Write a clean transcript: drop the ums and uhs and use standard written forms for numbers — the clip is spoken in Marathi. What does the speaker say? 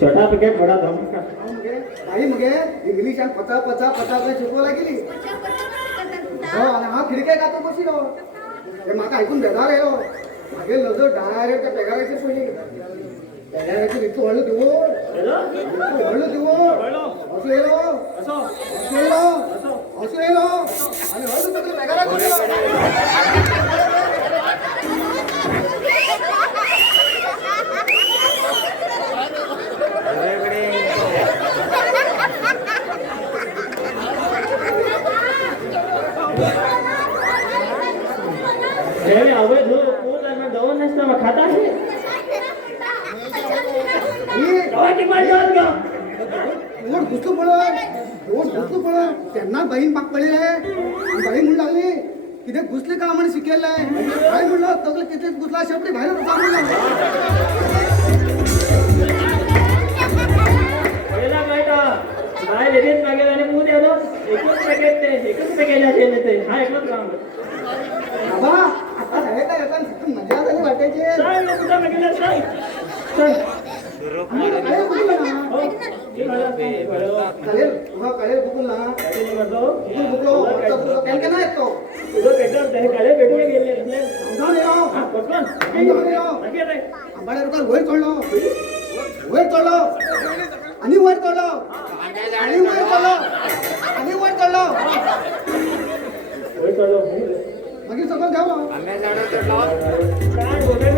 छोटा पैकेट बड़ा धमका आई मगे इंग्लिश आणि पचा पचा पचा पचा शिकवायला गेली हो आणि हा खिडके का तो बसी हो हे माका ऐकून बेजार आहे हो मागे लजो डायरेक्ट त्या पेगारायचे पहिले पेगारायचे ऋतू हळू देऊ हळू देऊ असलेलो असलेलो हे अवय धो पूत आणि दवन नसतं मग खाता आहे गावाची पाहिजे का एवढं घुसतो पळ त्यांना बहीण पाक पडली रे बाई म्हणून लागली किती घुसले का म्हणे शिकेल काय म्हणलं तगलं किती घुसला शेपटी बाहेर होता म्हणलं गेला माहिता बाय लगेच मागेल आणि पूत येतो एकच पॅकेज ते हा एकच काम बाबा आता हे काय आता मजा झाली वाटायची सांग तुझा मागेल सांग सांग आम्ही काय बोललो ना हो हे मला चालेल कळेल बुकून ना बुकलो कॅन नाही येतो तुझं पेट्रोल ते काळे पेट्रोल गेले जाऊन येऊ हा पटकन जाऊन येऊ मागे रे आंबाड्या रुपये वर चढलो आणि वर चढलो होय चलो मागील सगळं घ्यावं काय बोलायला